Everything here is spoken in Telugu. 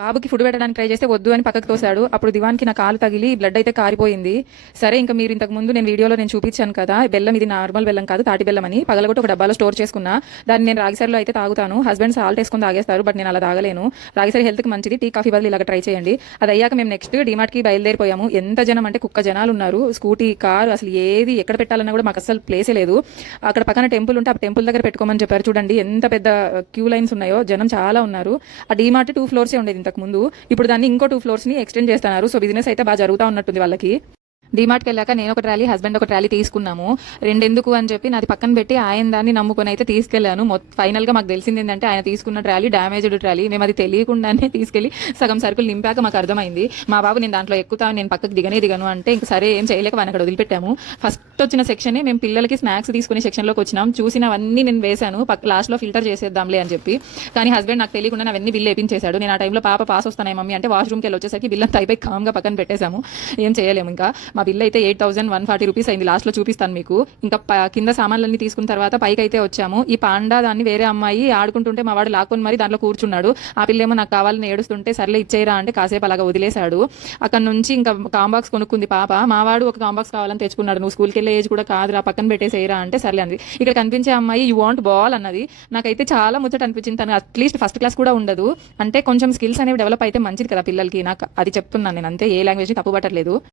బాబుకి ఫుడ్ పెట్టడానికి ట్రై చేస్తే వద్దు అని పక్కకు తోశాడు. అప్పుడు దివాన్కి నా కాలు తగిలి బ్లడ్ అయితే కారిపోయింది. సరే ఇంకా మీరు ఇంతకు ముందు నేను వీడియోలో చూపించాను కదా, బెల్లం ఇది నార్మల్ బెల్లం కాదు తాటి బెల్లం అని పగలగొట్టి ఒక డబ్బాలో స్టోర్ చేసుకున్నా. దాన్ని నేను రాగిసరిలో అయితే తాగుతాను. హస్బెండ్ సాల్ట్ వేసుకొని తాగేస్తారు, బట్ నేను అలా తాగలేను. రాగిసరి హెల్త్కి మంచిది. టీ కాఫీ బదులు ఇలాగ ట్రై చేయండి. అది అయ్యాక మేము నెక్స్ట్ డిమార్ట్కి బయలుదేరిపోయాము. ఎంత జనం అంటే కుక్క జనాలు ఉన్నారు. స్కూటీ కారు అసలు ఏది ఎక్కడ పెట్టాలన్నా కూడా మాకు అసలు ప్లేసే లేదు. అక్కడ పక్కన టెంపుల్ ఉంటే ఆ టెంపుల్ దగ్గర పెట్టుకోమని చెప్పారు. చూడండి ఎంత పెద్ద క్యూ లైన్స్ ఉన్నాయో, జనం చాలా ఉన్నారు. ఆ డిమార్ట్ 2 ఫ్లోర్సే ఉండేది ఇంతకు ముందు. ఇప్పుడు దాన్ని ఇంకో 2 ఫ్లోర్స్ ని ఎక్స్టెండ్ చేస్తున్నారు. సో బిజినెస్ అయితే బాగా జరుగుతూ ఉన్నట్టుంది వాళ్ళకి. డిమార్ట్కి వెళ్ళాక నేను ఒక ట్రాలీ, హస్బెండ్ ఒక ట్రాలీ తీసుకున్నాము. రెండెందుకు అని చెప్పి నాది పక్కన పెట్టి ఆయన దాన్ని నమ్ముకొని అయితే తీసుకెళ్లాను. ఫైనల్గా మాకు తెలిసింది ఏంటంటే ఆయన తీసుకున్న ట్రాలీ డ్యామేజ్డ్ ట్రాలీ. మేము అది తెలియకుండానే తీసుకెళ్లి సగం సరుకులు నింపాక మాకు అర్థమైంది. మా బాబు నేను దాంట్లో ఎక్కుతాను, నేను పక్కకు దిగను అంటే ఇంక సరే ఏం చేయలేక ఆయన అక్కడ వదిలిపెట్టాము. ఫస్ట్ వచ్చిన సెక్షనే మేము పిల్లలకి స్నాక్స్ తీసుకునే సెక్షన్లోకి వచ్చినాం. చూసినవన్నీ నేను వేశాను, లాస్ట్లో ఫిల్టర్ చేసేద్దాంలే అని చెప్పి. కానీ హస్బెండ్ నాకు తెలియకుండా అవన్నీ బిల్లు వేపించేశాడు. నేను ఆ టైంలో పాప పాస్ వస్తున్నాయి మమ్మీ అంటే వాష్రూమ్కి వెళ్ళి వచ్చేసరికి బిల్ అంతా అయిపోయి కామ్గా పక్కన పెట్టేశాము. ఏం చేయలేము. ఇంకా మా బిల్ అయితే 8,140 రూపీస్ అయింది. లాస్ట్లో చూపిస్తాను మీకు. ఇంకా కింద సామాన్లన్నీ తీసుకున్న తర్వాత పైకి అయితే వచ్చాము. ఈ పాండా దాన్ని వేరే అమ్మాయి ఆడుకుంటుంటే మా వాడు లాక్కొని మరి దాంట్లో కూర్చున్నాడు. ఆ పిల్లేమో నాకు కావాలని ఏడుస్తుంటే సర్లే ఇచ్చేయరా అంటే కాసేపు అలాగా వదిలేశాడు. అక్కడ నుంచి ఇంకా కాంబాక్స్ కొనుక్కుంది పాప. మావాడు ఒక కాంబాక్స్ కావాలని తెచ్చుకున్నాడు. నువ్వు స్కూల్కి వెళ్ళే ఏజ్ కూడా కాదురా, పక్కన పెట్టేసేయరా అంటే సర్లే అంది. ఇక్కడ కనిపించే అమ్మాయి యూ వాంట్ బాల్ అన్నది. నాకైతే చాలా ముచ్చట అనిపించింది. తను అట్లీస్ట్ ఫస్ట్ క్లాస్ కూడా ఉండదు. అంటే కొంచెం స్కిల్స్ అనేవి డెవలప్ అయితే మంచిది కదా పిల్లలకి. నాకు అది చెప్తున్నాను నేను, అంతే. ఏ లాంగ్వేజ్ తప్పు పట్టలేదు.